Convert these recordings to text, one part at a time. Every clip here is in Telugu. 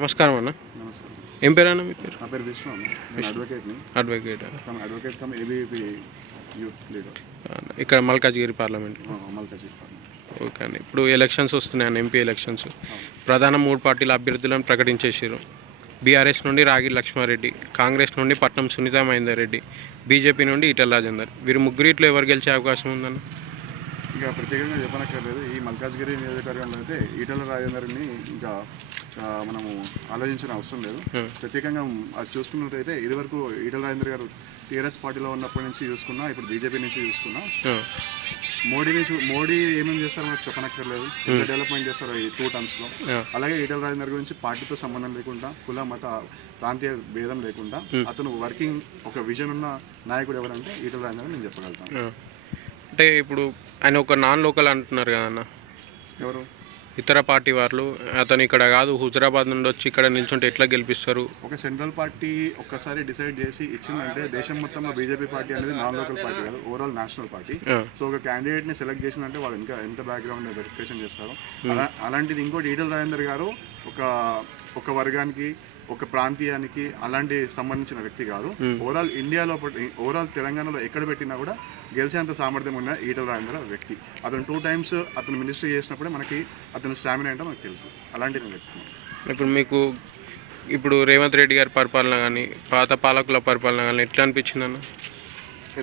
నమస్కారం అన్న. నమస్కారం. ఏం పేరు అన్న మీ పేరు? నా పేరు విష్ణు అన్న. నేను అడ్వకేట్ని advocate cum advocate cum ABP youth leader. ఇక్కడ మల్కాజ్గిరి పార్లమెంట్. మల్కాజీ ఓకే అండి ఇప్పుడు ఎలక్షన్స్ వస్తున్నాయి అన్న ఎంపీ ఎలక్షన్స్. ప్రధాన మూడు పార్టీల అభ్యర్థులను ప్రకటించేసారు బీఆర్ఎస్ నుండి రాగి లక్ష్మారెడ్డి కాంగ్రెస్ నుండి పట్నం సునీత మహేందర్ రెడ్డి బీజేపీ నుండి ఈటల రాజేందర్. వీరు ముగ్గురిట్లో ఎవరు గెలిచే అవకాశం ఉందన్న? ఇంకా ప్రత్యేకంగా చెప్పనక్కర్లేదు. ఈ మల్కాజ్గిరి నియోజకవర్గంలో అయితే ఈటల రాజేందర్ని ఇంకా మనము ఆలోచించిన అవసరం లేదు. ప్రత్యేకంగా అది చూసుకున్నట్టయితే ఇదివరకు ఈటల రాజేందర్ గారు టీఆర్ఎస్ పార్టీలో ఉన్నప్పటి నుంచి చూసుకున్నా ఇప్పుడు బీజేపీ నుంచి చూసుకున్నా మోడీని చూ మోడీ ఏమేమి చేస్తారో మనకు చెప్పనక్కర్లేదు. ఎంత డెవలప్మెంట్ చేస్తారో ఈ టూ టర్మ్స్లో. అలాగే ఈటల రాజేందర్ గురించి పార్టీతో సంబంధం లేకుండా కుల మత ప్రాంతీయ భేదం లేకుండా అతను వర్కింగ్ ఒక విజన్ ఉన్న నాయకుడు ఎవరంటే ఈటల రాజేందర్ నేను చెప్పగలుగుతాను. అంటే ఇప్పుడు ఆయన ఒక నాన్ లోకల్ అంటున్నారు కదా అన్న. ఎవరు? ఇతర పార్టీ వాళ్ళు అతను ఇక్కడ కాదు హుజరాబాద్ నుండి వచ్చి ఇక్కడ నిల్చుంటే ఎట్లా గెలిపిస్తారు? ఒక సెంట్రల్ పార్టీ ఒక్కసారి డిసైడ్ చేసి ఇచ్చిందంటే దేశం మొత్తంలో బీజేపీ పార్టీ అనేది నాన్ లోకల్ పార్టీ కాదు ఓవరాల్ నేషనల్ పార్టీ. సో ఒక క్యాండిడేట్ని సెలెక్ట్ చేసిందంటే వాళ్ళు ఇంకా ఎంత బ్యాక్గ్రౌండ్ వెరిఫికేషన్ చేస్తారు? అలా అలాంటిది ఇంకోటి ఈటల రాజేందర్ గారు ఒక ఒక వర్గానికి ఒక ప్రాంతీయానికి అలాంటి సంబంధించిన వ్యక్తి కాదు. ఓవరాల్ ఇండియాలో ఓవరాల్ తెలంగాణలో ఎక్కడ పెట్టినా కూడా గెలిచేంత సామర్థ్యం ఉన్న ఈటల రాజేందర్ వ్యక్తి. అతను టూ టైమ్స్ అతను మినిస్ట్రీ చేసినప్పుడే మనకి అతని స్టామినా ఏంటో మనకు తెలుసు. అలాంటి వ్యక్తి ఇప్పుడు మీకు ఇప్పుడు రేవంత్ రెడ్డి గారి పరిపాలన కానీ పాత పాలకుల పరిపాలన కానీ ఎట్లా అనిపించింది అన్న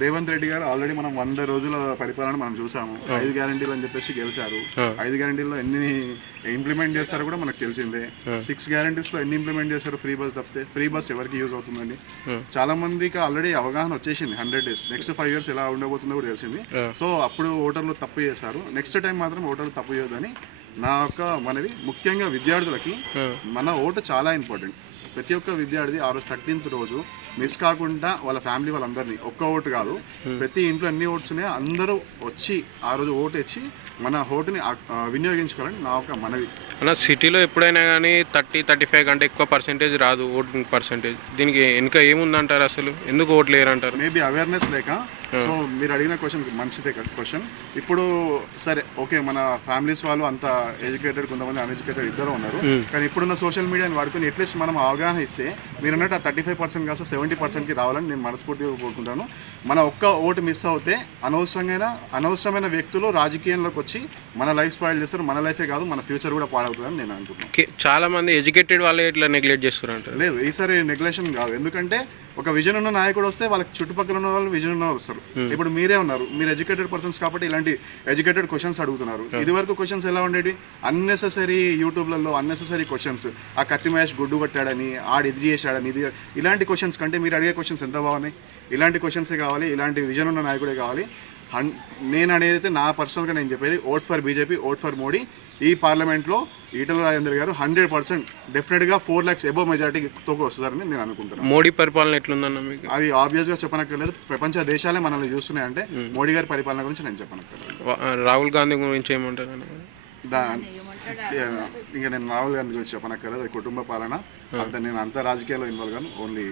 రేవంత్ రెడ్డి గారు ఆల్రెడీ మనం వంద రోజుల పరిపాలన మనం చూసాము. ఐదు గ్యారంటీలు అని చెప్పేసి గెలిచారు. ఐదు గ్యారంటీల్లో ఎన్ని ఇంప్లిమెంట్ చేస్తారో కూడా మనకు తెలిసిందే. సిక్స్ గ్యారంటీస్లో ఎన్ని ఇంప్లిమెంట్ చేశారు ఫ్రీ బస్ తప్పితే ఫ్రీ బస్ ఎవరికి యూజ్ అవుతుందండి? చాలా మందికి ఆల్రెడీ అవగాహన వచ్చేసింది hundred days next five years ఎలా ఉండబోతుందో కూడా తెలిసింది. సో అప్పుడు ఓటర్లు తప్పు చేశారు. నెక్స్ట్ టైం మాత్రం ఓటర్లు తప్పు చేయొద్దని నా యొక్క మనవి ముఖ్యంగా విద్యార్థులకి మన ఓటు చాలా ఇంపార్టెంట్. ప్రతి ఒక్క విద్యార్థి ఆ రోజు థర్టీన్త్ రోజు మిస్ కాకుండా వాళ్ళ ఫ్యామిలీ వాళ్ళందరినీ ఒక్క ఓటు కాదు. ప్రతి ఇంట్లో ఎన్ని ఓట్స్ ఉన్నాయో అందరూ వచ్చి ఆ రోజు ఓటు ఇచ్చి మన ఓటుని వినియోగించుకోవాలని నా ఒక మనవి. అన్న సిటీలో ఎప్పుడైనా కానీ థర్టీ థర్టీ ఫైవ్ కంటే ఎక్కువ పర్సెంటేజ్ రాదు ఓటింగ్ పర్సెంటేజ్. దీనికి వెనుక ఏముందంటారు అసలు? ఎందుకు ఓట్లు వేయరంటారు మేబీ అవేర్నెస్ లేక. సో మీరు అడిగిన క్వశ్చన్ మంచిదే క్వశ్చన్ ఇప్పుడు సరే ఓకే మన ఫ్యామిలీస్ వాళ్ళు అంత ఎడ్యుకేటెడ్ కొంతమంది అన్ఎడ్యుకేటెడ్ ఇద్దరు ఉన్నారు. కానీ ఇప్పుడున్న సోషల్ మీడియాని వాడుకొని అట్లీస్ట్ మనం అవగాహన ఇస్తే మీరు అన్నట్టు ఆ థర్టీ ఫైవ్ పర్సెంట్ కాస్త సెవెంటీ పర్సెంట్కి రావాలని నేను మనస్ఫూర్తిగా కోరుకుంటాను. మన ఒక్క ఓటు మిస్ అవుతే అనవసరమైన అనవసరమైన వ్యక్తులు రాజకీయంలోకి వచ్చి మన లైఫ్ స్పాయిల్ చేస్తారు. మన లైఫే కాదు మన ఫ్యూచర్ కూడా పాడవుతుందని నేను అనుకుంటున్నాను. చాలా మంది ఎడ్యుకేటెడ్ వాళ్ళే ఇట్లా నెగ్లెక్ట్ చేస్తారంటారు లేదు ఈసారి నెగ్లెక్షన్ కాదు. ఎందుకంటే ఒక విజన్ ఉన్న నాయకుడు వస్తే వాళ్ళకి చుట్టుపక్కల ఉన్న వాళ్ళు విజన్ ఉన్న వస్తారు. ఇప్పుడు మీరే ఉన్నారు. మీరు ఎడ్యుకేటెడ్ పర్సన్స్ కాబట్టి ఇలాంటి ఎడ్యుకేటెడ్ క్వశ్చన్స్ అడుగుతున్నారు. ఇది వరకు క్వశ్చన్స్ ఎలా ఉండేవి అన్నెసెసరీ యూట్యూబ్లలో అన్నెసెసరీ క్వశ్చన్స్ ఆ కత్తి మ్యాచ్ గుడ్డు కొట్టాడని ఆడు ఇది చేశాడని ఇది ఇలాంటి క్వశ్చన్స్ కంటే మీరు అడిగే క్వశ్చన్స్ ఎంత బాగున్నాయి? ఇలాంటి క్వశ్చన్సే కావాలి ఇలాంటి విజన్ ఉన్న నాయకుడే కావాలి. హన్ నేను అనేది అయితే నా పర్సనల్గా నేను చెప్పేది vote for BJP vote for Modi. ఈ పార్లమెంట్లో ఈటల రాజేందర్ గారు హండ్రెడ్ పర్సెంట్ డెఫినెట్గా ఫోర్ ల్యాక్స్ ఎబో మెజార్టీతో వస్తారని నేను అనుకుంటున్నాను. మోడీ పరిపాలన ఎట్లుందన్న మీకు? అది ఆబ్వియస్గా చెప్పనక్కర్లేదు. ప్రపంచ దేశాలే మనల్ని చూస్తున్నాయంటే మోడీ గారి పరిపాలన గురించి నేను చెప్పనక్కర్లేదు. రాహుల్ గాంధీ గురించి ఏమంటారు దా ఇంకా నేను రాహుల్ గాంధీ గురించి చెప్పనక్కర్లేదు కుటుంబ పాలన. అంత నేను అంత రాజకీయాల్లో ఇన్వాల్వ్ గాను ఓన్లీ